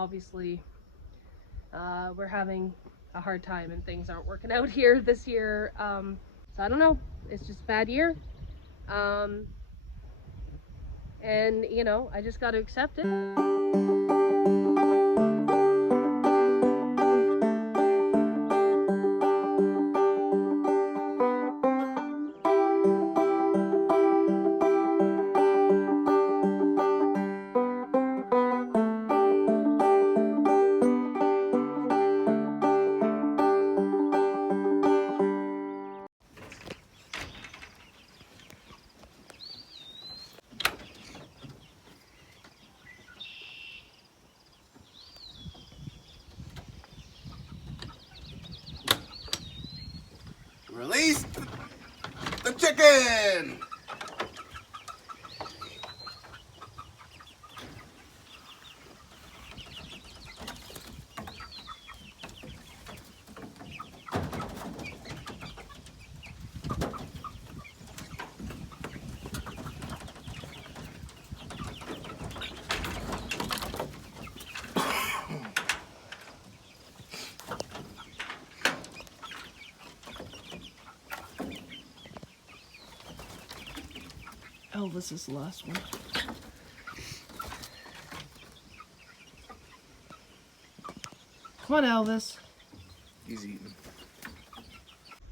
obviously we're having a hard time and things aren't working out here this year. So I don't know, it's just a bad year. And you know, I just got to accept it. Release the chicken! Elvis is the last one. Come on, Elvis. He's eating.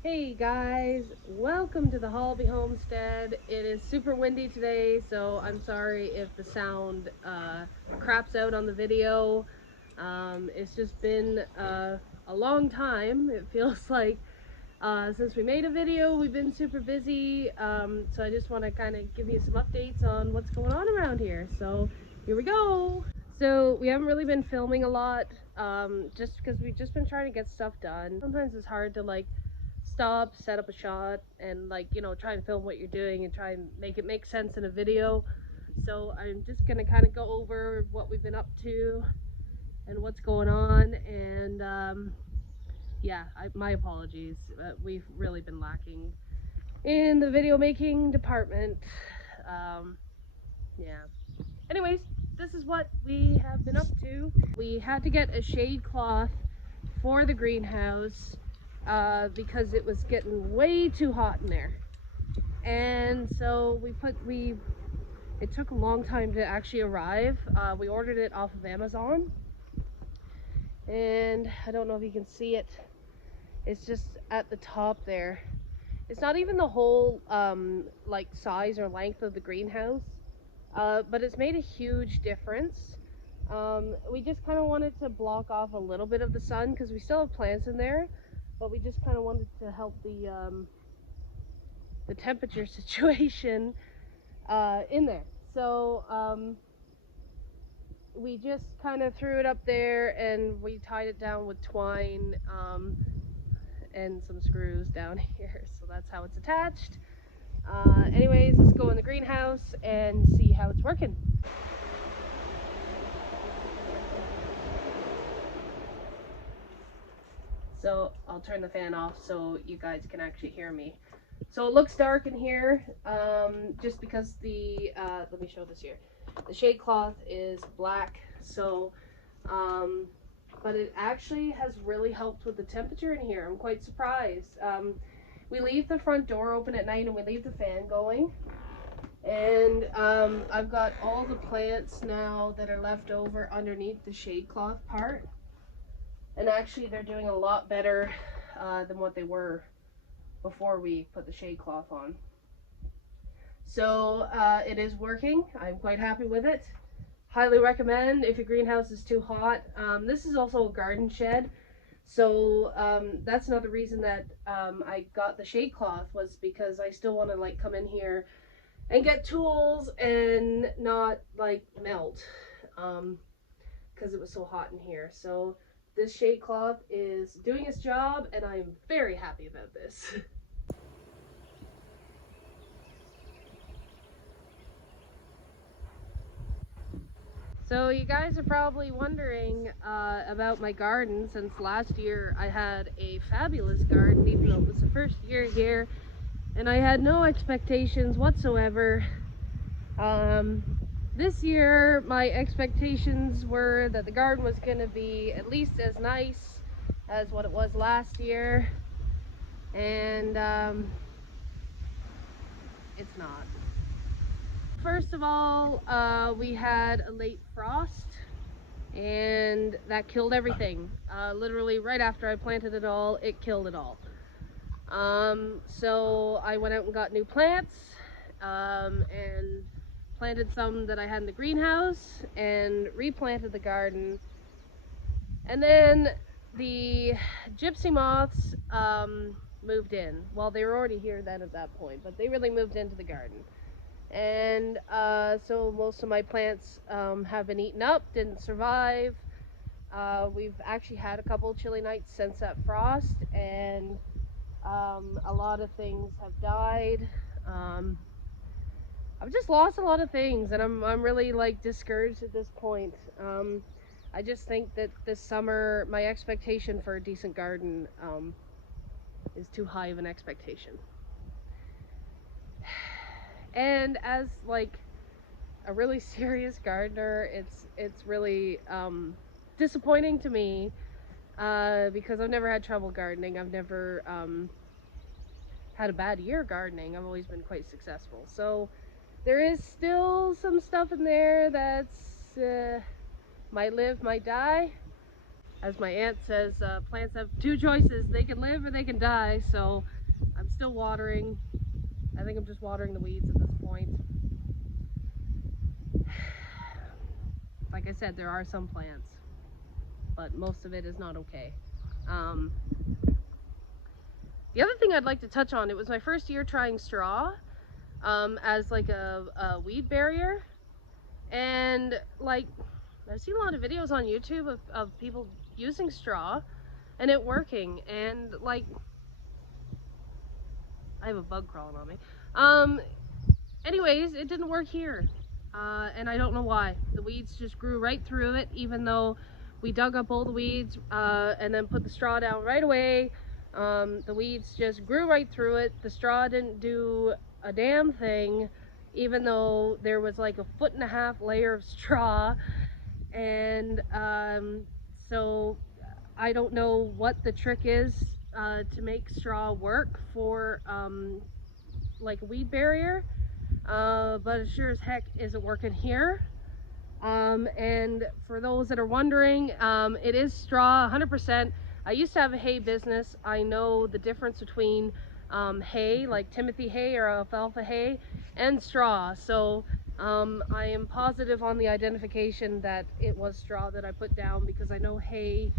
Hey guys, welcome to the Hollabbey Homestead. It is super windy today, so I'm sorry if the sound craps out on the video. It's just been a long time. It feels like since we made a video, we've been super busy, so I just want to kind of give you some updates on what's going on around here. So here we go. So we haven't really been filming a lot, just because we've just been trying to get stuff done. Sometimes it's hard to like stop, set up a shot, and like, you know, try and film what you're doing and try and make it make sense in a video. So I'm just gonna kind of go over what we've been up to and what's going on, and yeah, my apologies. We've really been lacking in the video making department. Yeah. Anyways, this is what we have been up to. We had to get a shade cloth for the greenhouse because it was getting way too hot in there. And so it took a long time to actually arrive. We ordered it off of Amazon. And I don't know if you can see it. It's just at the top there. It's not even the whole like size or length of the greenhouse, but it's made a huge difference. We just kind of wanted to block off a little bit of the sun because we still have plants in there, but we just kind of wanted to help the temperature situation in there. So we just kind of threw it up there and we tied it down with twine and some screws down here, so that's how it's attached. Anyways, let's go in the greenhouse and see how it's working. So I'll turn the fan off so you guys can actually hear me. So it looks dark in here, just because the let me show this here. The shade cloth is black, so but it actually has really helped with the temperature in here. I'm quite surprised. We leave the front door open at night and we leave the fan going. And I've got all the plants now that are left over underneath the shade cloth part. And actually they're doing a lot better than what they were before we put the shade cloth on. So it is working. I'm quite happy with it. Highly recommend if your greenhouse is too hot. This is also a garden shed, so that's another reason that I got the shade cloth, was because I still want to like come in here and get tools and not like melt because it was so hot in here. So this shade cloth is doing its job and I'm very happy about this. So you guys are probably wondering about my garden, since last year I had a fabulous garden, even though it was the first year here, and I had no expectations whatsoever. this year my expectations were that the garden was going to be at least as nice as what it was last year, and it's not. First of all, we had a late frost, and that killed everything. Literally right after I planted it all, it killed it all. So I went out and got new plants, and planted some that I had in the greenhouse and replanted the garden. And then the gypsy moths moved in. Well, they were already here then at that point, but they really moved into the garden. And so most of my plants have been eaten up, didn't survive. We've actually had a couple chilly nights since that frost, and a lot of things have died. I've just lost a lot of things, and I'm really like discouraged at this point. I just think that this summer my expectation for a decent garden is too high of an expectation. And as like a really serious gardener, it's really disappointing to me because I've never had trouble gardening. I've never had a bad year gardening. I've always been quite successful. So there is still some stuff in there that's might live, might die. As my aunt says, plants have two choices. They can live or they can die. So I'm still watering. I think I'm just watering the weeds at this point. Like I said, there are some plants, but most of it is not okay. The other thing I'd like to touch on, it was my first year trying straw as like a weed barrier, and like I've seen a lot of videos on YouTube of people using straw and it working, and like I have a bug crawling on me. Anyways, it didn't work here, and I don't know why. The weeds just grew right through it, even though we dug up all the weeds and then put the straw down right away. The weeds just grew right through it. The straw didn't do a damn thing, even though there was like a 1.5 foot layer of straw. And so I don't know what the trick is to make straw work for like a weed barrier, but it sure as heck isn't working here. And for those that are wondering, it is straw 100%. I used to have a hay business. I know the difference between hay, like Timothy hay or alfalfa hay, and straw. So I am positive on the identification that it was straw that I put down, because I know hay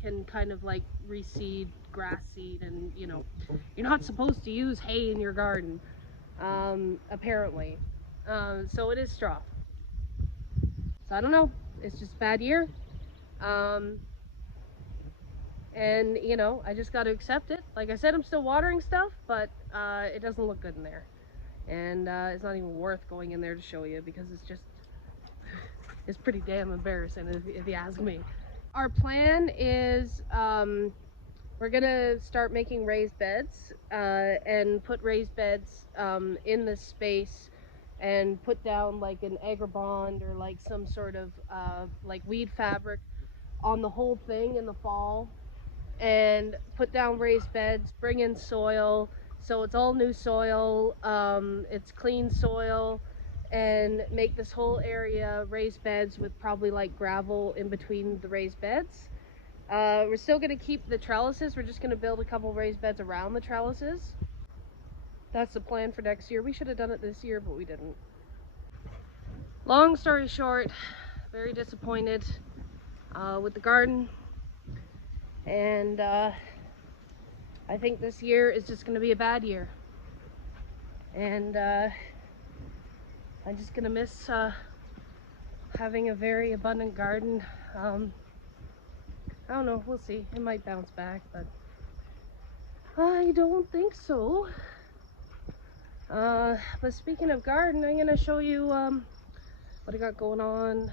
can kind of like reseed grass seed, and you know, you're not supposed to use hay in your garden, apparently. So it is straw. So I don't know, it's just a bad year. And you know, I just got to accept it. Like I said, I'm still watering stuff, but it doesn't look good in there. And it's not even worth going in there to show you, because it's just, it's pretty damn embarrassing if you ask me. Our plan is we're gonna start making raised beds and put raised beds in this space, and put down like an agribond or like some sort of like weed fabric on the whole thing in the fall, and put down raised beds, bring in soil, so it's all new soil, it's clean soil, and make this whole area raised beds with probably like gravel in between the raised beds. We're still going to keep the trellises. We're just going to build a couple raised beds around the trellises. That's the plan for next year. We should have done it this year, but we didn't. Long story short, very disappointed with the garden, and I think this year is just going to be a bad year, and I'm just going to miss having a very abundant garden. I don't know, we'll see. It might bounce back, but I don't think so. But speaking of garden, I'm going to show you what I got going on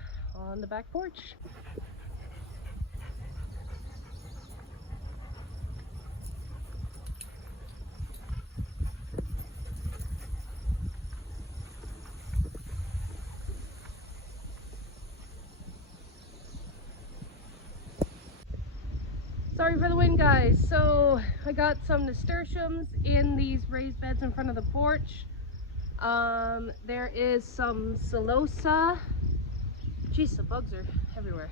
the back porch. Sorry for the wind, guys. So I got some nasturtiums in these raised beds in front of the porch. There is some celosa. Jeez, the bugs are everywhere.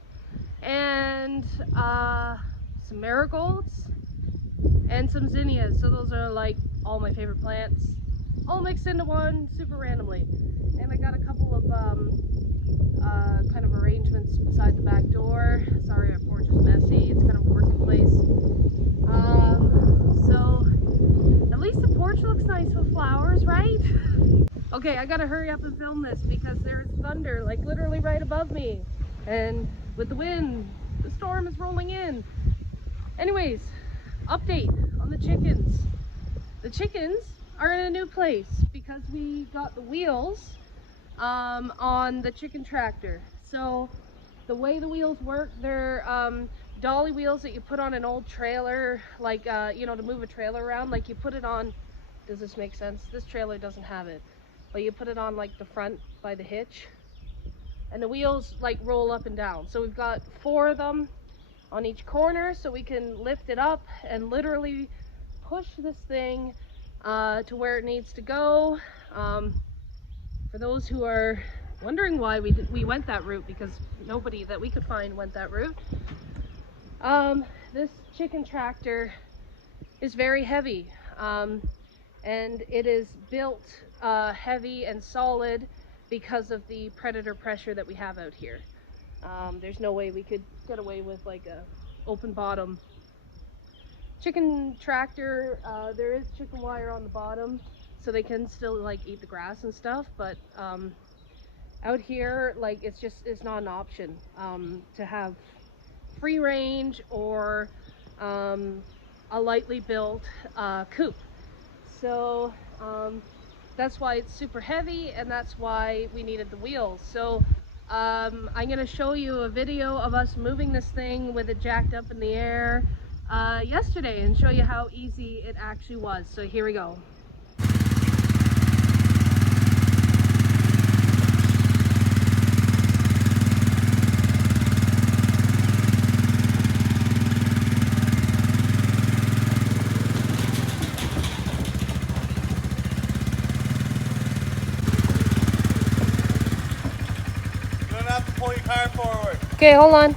And some marigolds and some zinnias. So those are like all my favorite plants, all mixed into one super randomly. And I got a couple of kind of arrangements beside the back door. Sorry, our porch is messy. It's kind of a working place. So at least the porch looks nice with flowers, right? Okay, I gotta hurry up and film this because there's thunder like literally right above me. And with the wind, the storm is rolling in. Anyways, update on the chickens. The chickens are in a new place because we got the wheels on the chicken tractor. So the way the wheels work, they're dolly wheels that you put on an old trailer, like you know, to move a trailer around. Like you put it on, does this make sense? This trailer doesn't have it, but you put it on like the front by the hitch, and the wheels like roll up and down. So we've got 4 of them on each corner, so we can lift it up and literally push this thing to where it needs to go. For those who are wondering why we went that route, because nobody that we could find went that route. This chicken tractor is very heavy, and it is built heavy and solid because of the predator pressure that we have out here. There's no way we could get away with like a open bottom chicken tractor. There is chicken wire on the bottom, so they can still like eat the grass and stuff, but out here, like, it's not an option to have free range or a lightly built coop. So that's why it's super heavy, and that's why we needed the wheels. So I'm gonna show you a video of us moving this thing with it jacked up in the air yesterday and show you how easy it actually was. So here we go. Pull your car forward. Okay, hold on.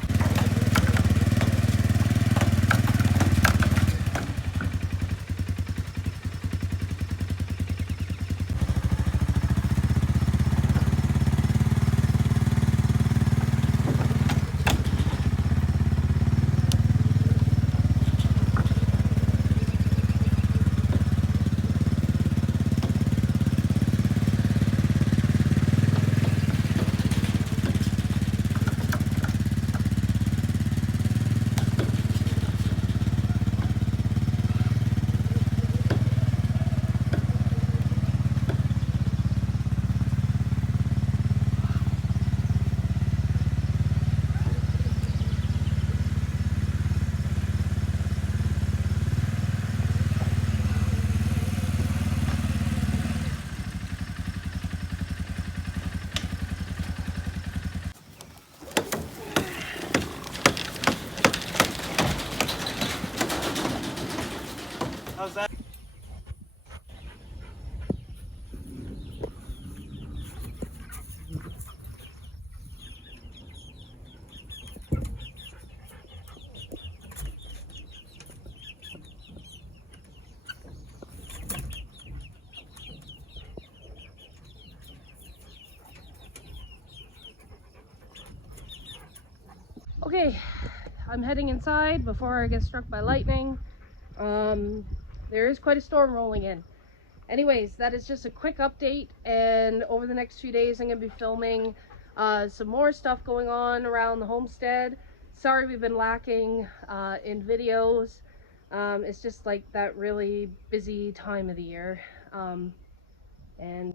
How's that? Okay, I'm heading inside before I get struck by lightning. There is quite a storm rolling in. Anyways, that is just a quick update, and over the next few days I'm going to be filming some more stuff going on around the homestead. Sorry we've been lacking in videos. It's just like that really busy time of the year. And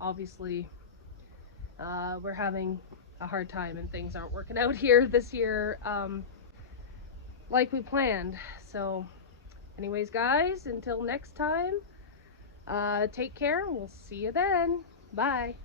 obviously we're having a hard time and things aren't working out here this year like we planned. So anyways, guys, until next time, take care. We'll see you then. Bye.